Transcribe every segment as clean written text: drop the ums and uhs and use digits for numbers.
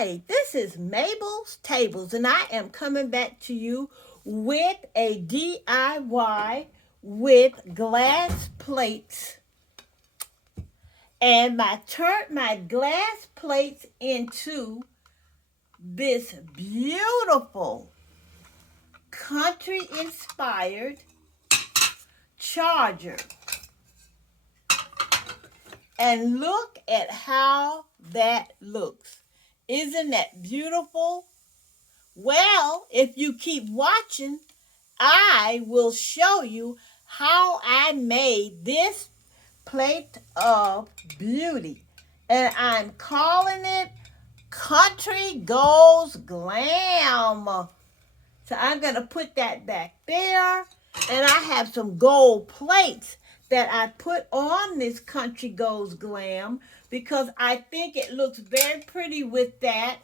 Hi, this is Mable's Tables, and I am coming back to you with a DIY with glass plates. And I turned my glass plates into this beautiful country-inspired charger. And look at how that looks. Isn't that beautiful? Well, if you keep watching, I will show you how I made this plate of beauty. And I'm calling it Country Glam. So I'm going to put that back there. And I have some gold plates that I put on this Country Glam because I think it looks very pretty with that.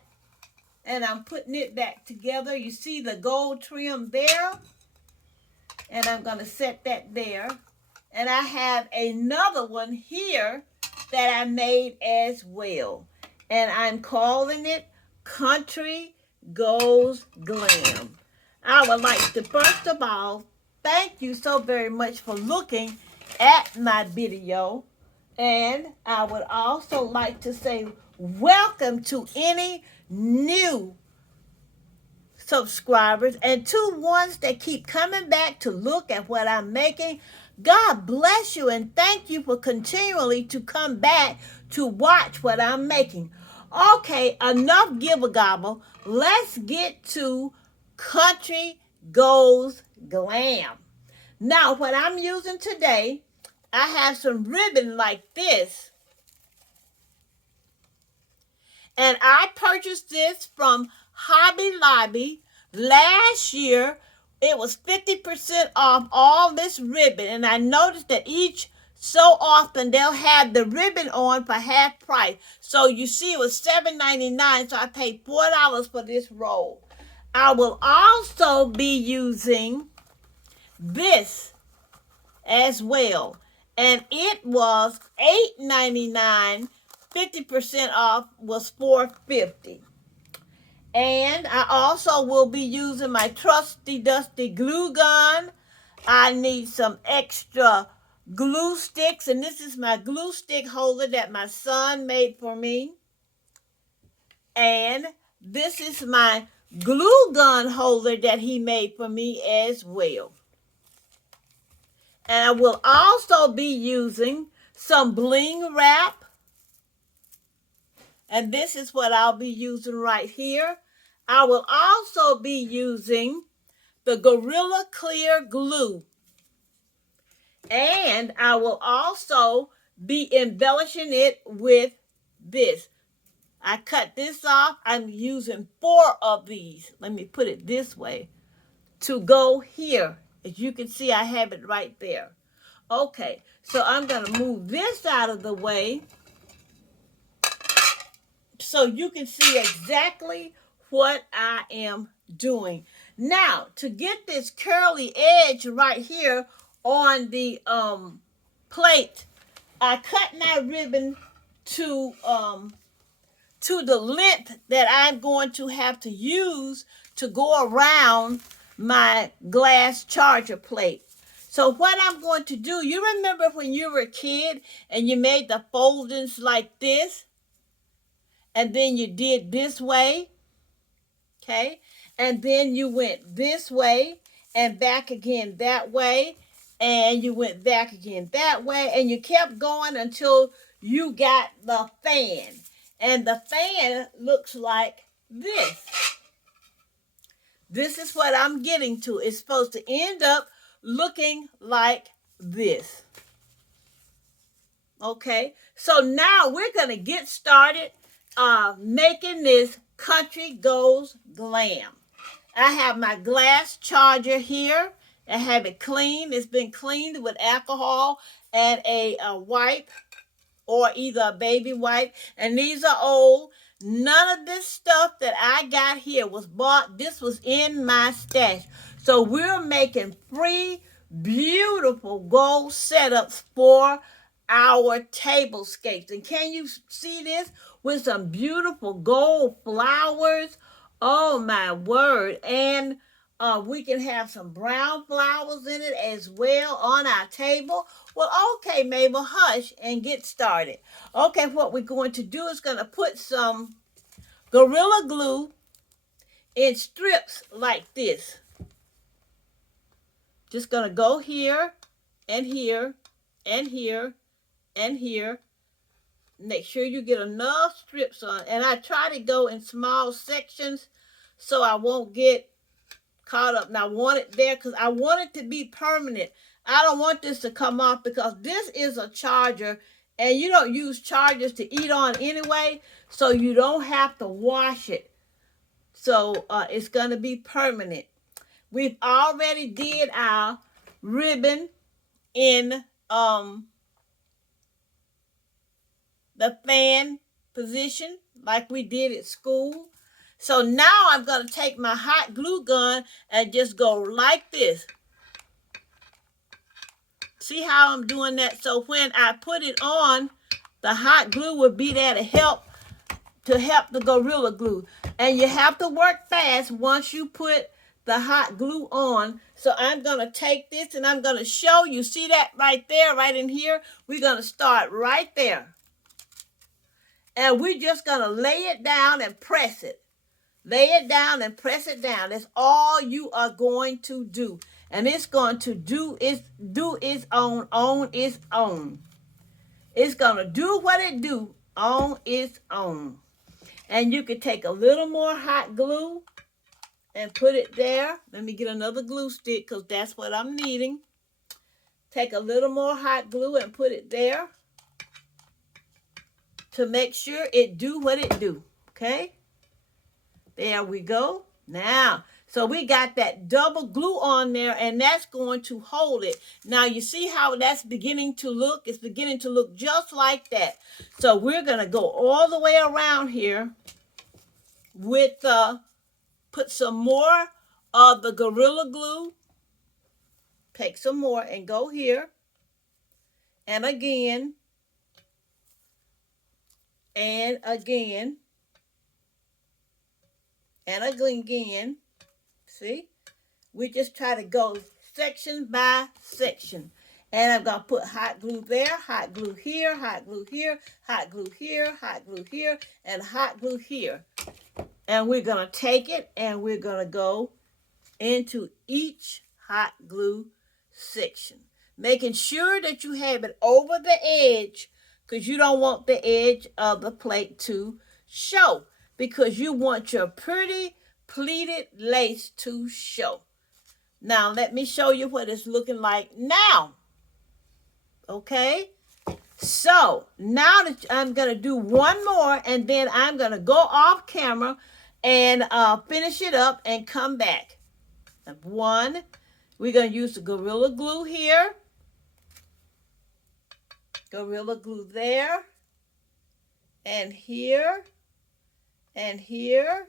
And I'm putting it back together. You see the gold trim there? And I'm going to set that there. And I have another one here that I made as well. And I'm calling it Country Glam. I would like to, first of all, thank you so very much for looking at my video. And I would also like to say welcome to any new subscribers and to ones that keep coming back to look at what I'm making. God bless you and thank you for continually to come back to watch what I'm making. Okay, enough gibble gobble. Let's get to Country Glam. Now, what I'm using today, I have some ribbon like this. And I purchased this from Hobby Lobby last year. It was 50% off all this ribbon. And I noticed that each so often they'll have the ribbon on for half price. So you see it was $7.99. So I paid $4 for this roll. I will also be using this as well. And it was $8.99. 50% off was $4.50. And I also will be using my trusty dusty glue gun. I need some extra glue sticks. And this is my glue stick holder that my son made for me. And this is my glue gun holder that he made for me as well. And I will also be using some bling wrap. And this is what I'll be using right here. I will also be using the Gorilla Clear glue. And I will also be embellishing it with this. I cut this off. I'm using 4 of these. Let me put it this way. To go here. As you can see, I have it right there. Okay, so I'm going to move this out of the way so you can see exactly what I am doing. Now, to get this curly edge right here on the plate, I cut my ribbon to the length that I'm going to have to use to go around my glass charger plate. So what I'm going to do, you remember when you were a kid and you made the foldings like this? And then you did this way, okay? And then you went this way and back again that way. And you went back again that way. And you kept going until you got the fan. And the fan looks like this. This is what I'm getting to. It's supposed to end up looking like this. Okay, so now we're going to get started making this Country Glam. I have my glass charger here. I have it cleaned. It's been cleaned with alcohol and a wipe or either a baby wipe. And these are old. None of this stuff that I got here was bought. This was in my stash. So we're making 3 beautiful gold setups for our tablescapes. And can you see this with some beautiful gold flowers? Oh my word. And we can have some brown flowers in it as well on our table. Well, okay, Mabel, hush and get started. Okay, what we're going to do is going to put some Gorilla Glue in strips like this. Just going to go here and here and here and here. Make sure you get enough strips on. And I try to go in small sections so I won't get caught up. And I want it there because I want it to be permanent. I don't want this to come off because this is a charger and you don't use chargers to eat on anyway, so you don't have to wash it. So it's going to be permanent. We've already did our ribbon in the fan position like we did at school. So now I'm going to take my hot glue gun and just go like this. See how I'm doing that? So when I put it on, the hot glue will be there to help the Gorilla Glue. And you have to work fast once you put the hot glue on. So I'm going to take this and I'm going to show you. See that right there, right in here? We're going to start right there. And we're just going to lay it down and press it. Lay it down and press it down. That's all you are going to do. And it's going to do its own on its own. It's going to do what it do on its own. And you can take a little more hot glue and put it there. Let me get another glue stick because that's what I'm needing. Take a little more hot glue and put it there to make sure it do what it do. Okay? There we go. Now, so we got that double glue on there and that's going to hold it. Now you see how that's beginning to look? It's beginning to look just like that. So we're going to go all the way around here with, put some more of the Gorilla Glue. Take some more and go here. And again. And again. And again. See? We just try to go section by section. And I'm going to put hot glue there, hot glue here, hot glue here, hot glue here, hot glue here, and hot glue here. And we're going to take it and we're going to go into each hot glue section. Making sure that you have it over the edge because you don't want the edge of the plate to show. Because you want your pretty pleated lace to show. Now, let me show you what it's looking like now. Okay? So, now that I'm going to do one more, and then I'm going to go off camera and finish it up and come back. One, we're going to use the Gorilla Glue here. Gorilla Glue there. And here. And here,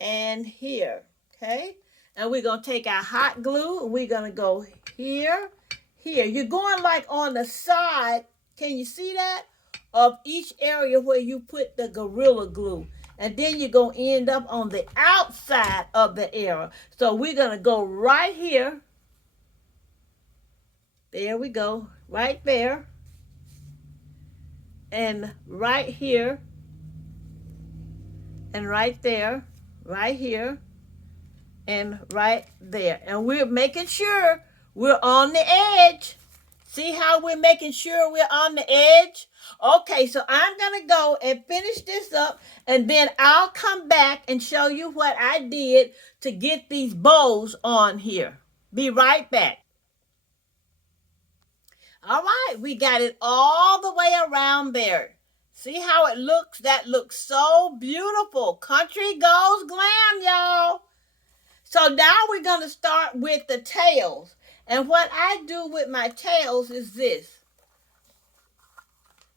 and here, okay? And we're going to take our hot glue, and we're going to go here, here. You're going like on the side, can you see that? Of each area where you put the Gorilla Glue. And then you're going to end up on the outside of the area. So we're going to go right here. There we go, right there. And right here. And right there, right here, and right there. And we're making sure we're on the edge. See how we're making sure we're on the edge? Okay, so I'm going to go and finish this up, and then I'll come back and show you what I did to get these bows on here. Be right back. All right, we got it all the way around there. See how it looks? That looks so beautiful. Country goes glam, y'all. So now we're going to start with the tails. And what I do with my tails is this.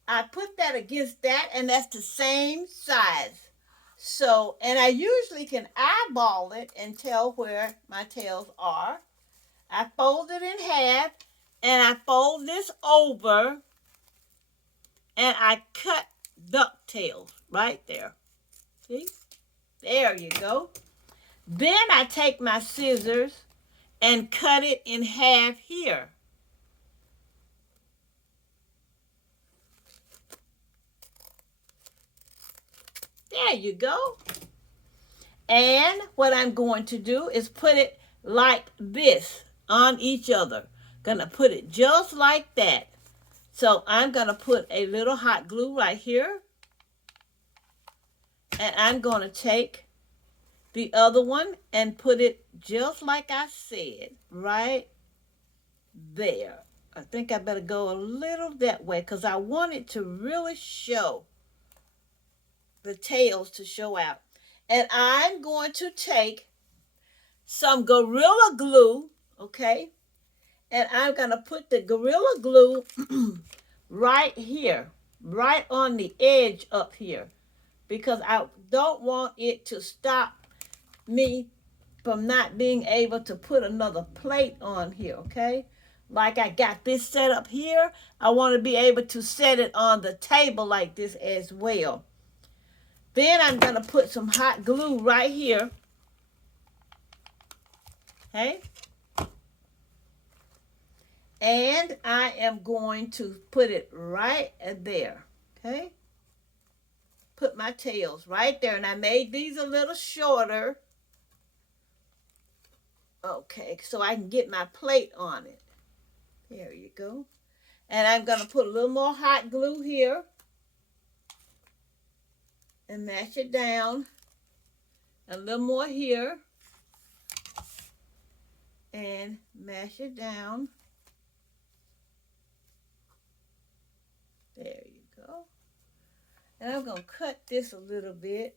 I put that against that, and that's the same size. So, and I usually can eyeball it and tell where my tails are. I fold it in half, and I fold this over and I cut ducktails right there. See? There you go. Then I take my scissors and cut it in half here. There you go. And what I'm going to do is put it like this on each other. Gonna put it just like that. So I'm gonna put a little hot glue right here. And I'm gonna take the other one and put it just like I said, right there. I think I better go a little that way because I want it to really show, the tails to show out. And I'm going to take some Gorilla Glue, okay? And I'm going to put the Gorilla Glue right here, right on the edge up here, because I don't want it to stop me from not being able to put another plate on here, okay? Like I got this set up here, I want to be able to set it on the table like this as well. Then I'm going to put some hot glue right here, okay? And I am going to put it right there, okay? Put my tails right there, and I made these a little shorter, okay, so I can get my plate on it. There you go. And I'm going to put a little more hot glue here and mash it down. A little more here and mash it down. There you go. And I'm going to cut this a little bit.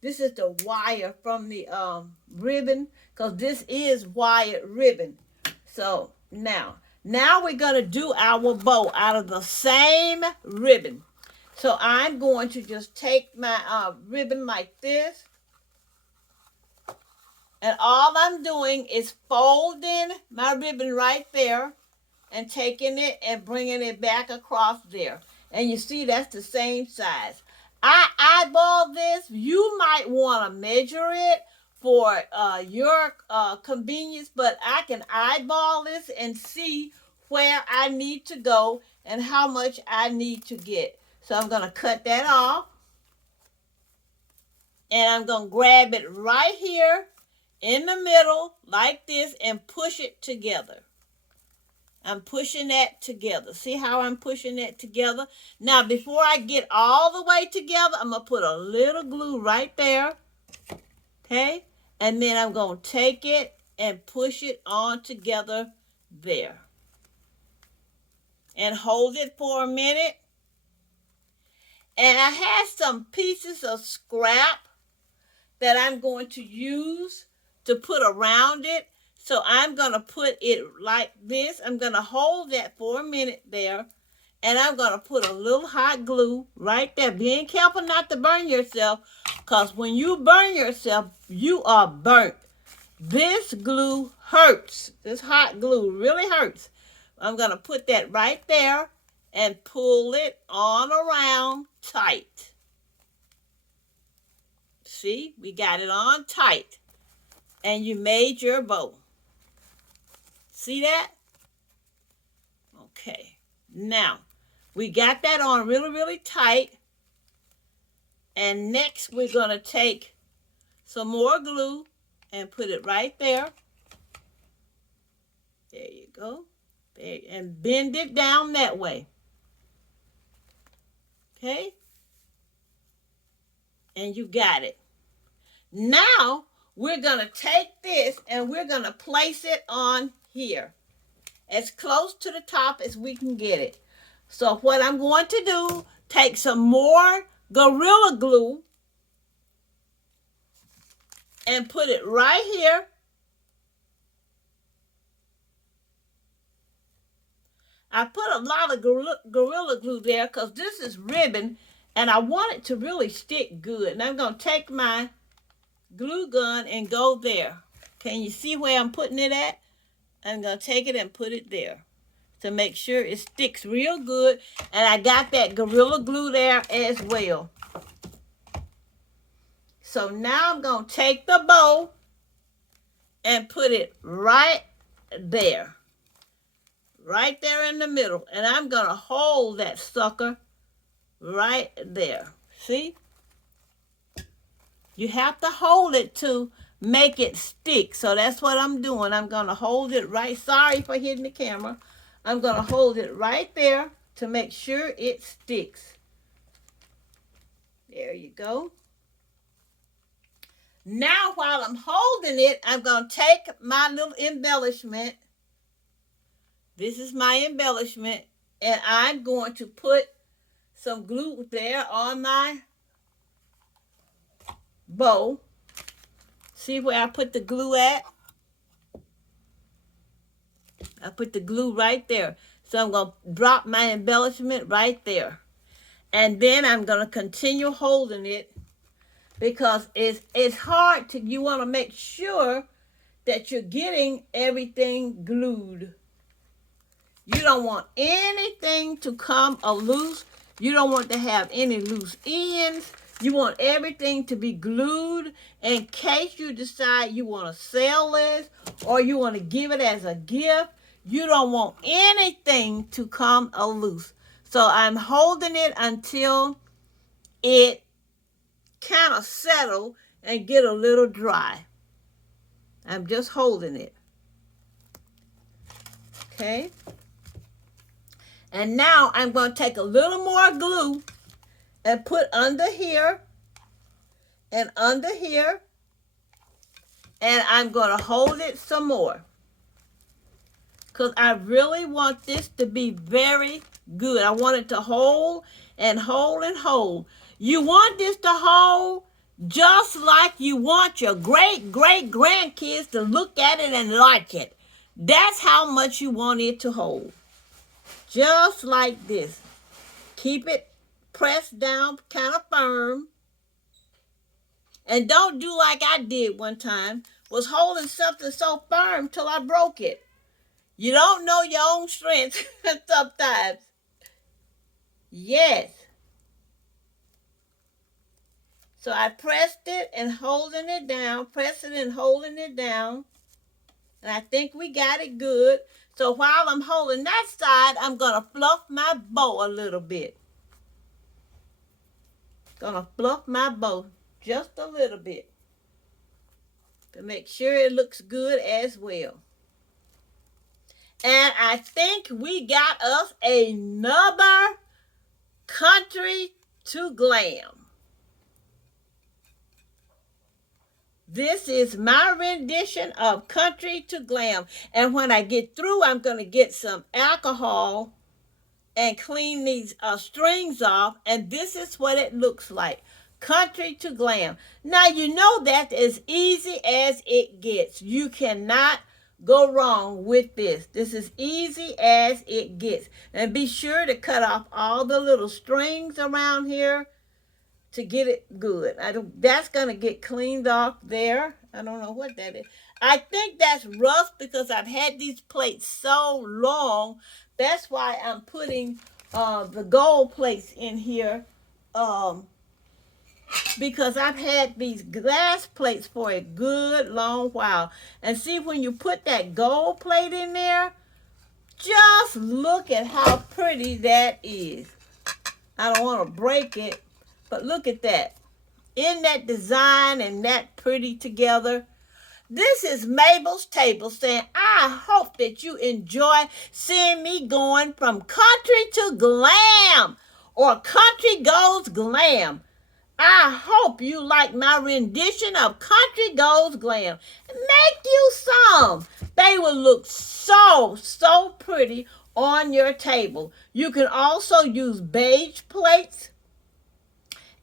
This is the wire from the ribbon, because this is wired ribbon. So now we're going to do our bow out of the same ribbon. So I'm going to just take my ribbon like this. And all I'm doing is folding my ribbon right there and taking it and bringing it back across there. And you see that's the same size. I eyeball this. You might want to measure it for your convenience, but I can eyeball this and see where I need to go and how much I need to get. So I'm going to cut that off. And I'm going to grab it right here in the middle like this and push it together. I'm pushing that together. See how I'm pushing that together? Now, before I get all the way together, I'm going to put a little glue right there. Okay? And then I'm going to take it and push it on together there. And hold it for a minute. And I have some pieces of scrap that I'm going to use to put around it. So I'm going to put it like this. I'm going to hold that for a minute there. And I'm going to put a little hot glue right there. Being careful not to burn yourself, because when you burn yourself, you are burnt. This glue hurts. This hot glue really hurts. I'm going to put that right there and pull it on around tight. See, we got it on tight. And you made your bow. See that? Okay. Now, we got that on really, really tight. And next, we're going to take some more glue and put it right there. There you go. There, and bend it down that way. Okay? And you got it. Now, we're going to take this and we're going to place it on here, as close to the top as we can get it. So what I'm going to do, take some more Gorilla Glue and put it right here. I put a lot of Gorilla Glue there because this is ribbon and I want it to really stick good. And I'm going to take my glue gun and go there. Can you see where I'm putting it at? I'm going to take it and put it there to make sure it sticks real good. And I got that Gorilla Glue there as well. So now I'm going to take the bow and put it right there. Right there in the middle. And I'm going to hold that sucker right there. See? You have to hold it to make it stick. So that's what I'm doing. I'm going to hold it right. Sorry for hitting the camera. I'm going to hold it right there to make sure it sticks. There you go. Now while I'm holding it, I'm going to take my little embellishment. This is my embellishment. And I'm going to put some glue there on my bow. See where I put the glue at? I put the glue right there. So I'm going to drop my embellishment right there. And then I'm going to continue holding it because it's hard to, you want to make sure that you're getting everything glued. You don't want anything to come loose. You don't want to have any loose ends. You want everything to be glued in case you decide you want to sell this or you want to give it as a gift. You don't want anything to come loose. So I'm holding it until it kind of settle and get a little dry. I'm just holding it. Okay. And now I'm going to take a little more glue and put under here and under here. And I'm going to hold it some more. Because I really want this to be very good. I want it to hold and hold and hold. You want this to hold just like you want your great-great-grandkids to look at it and like it. That's how much you want it to hold. Just like this. Keep it pressed down kind of firm. And don't do like I did one time. Was holding something so firm till I broke it. You don't know your own strength sometimes. Yes. So I pressed it and holding it down. Pressing and holding it down. And I think we got it good. So while I'm holding that side, I'm going to fluff my bow a little bit. Going to fluff my bow just a little bit. To make sure it looks good as well. And I think we got us another Country Glam. This is my rendition of Country Glam. And when I get through, I'm going to get some alcohol and clean these strings off. And this is what it looks like. Country Glam. Now, you know that as easy as it gets. You cannot go wrong with this. This is easy as it gets. And be sure to cut off all the little strings around here to get it good. That's going to get cleaned off there. I don't know what that is. I think that's rough because I've had these plates so long. That's why I'm putting the gold plates in here. Because I've had these glass plates for a good long while. And see, when you put that gold plate in there, just look at how pretty that is. I don't want to break it, but look at that. Isn't that design and that pretty together? This is Mabel's Table saying, I hope that you enjoy seeing me going from country to glam or country goes glam. I hope you like my rendition of Country Goes Glam. Make you some. They will look so pretty on your table. You can also use beige plates.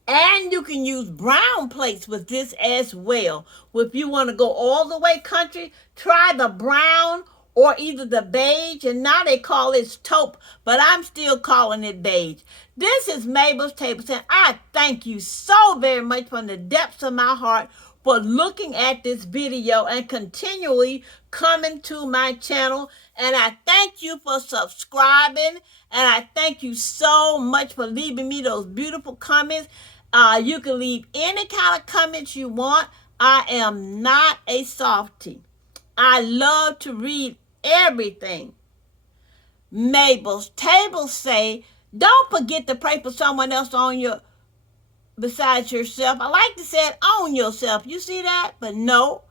And you can use brown plates with this as well. If you want to go all the way country, try the brown or either the beige. And now they call it taupe, but I'm still calling it beige. This is Mabel's Table saying, I thank you so very much from the depths of my heart for looking at this video and continually coming to my channel. And I thank you for subscribing. And I thank you so much for leaving me those beautiful comments. You can leave any kind of comments you want. I am not a softie. I love to read everything. Mabel's tables say, don't forget to pray for someone else besides yourself. I like to say it on yourself. You see that? But no,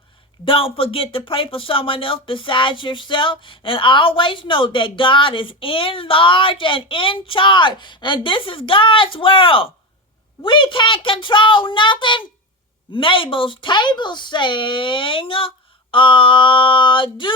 don't forget to pray for someone else besides yourself. And always know that God is in large and in charge. And this is God's world. We can't control nothing. Mabel's table saying, adieu.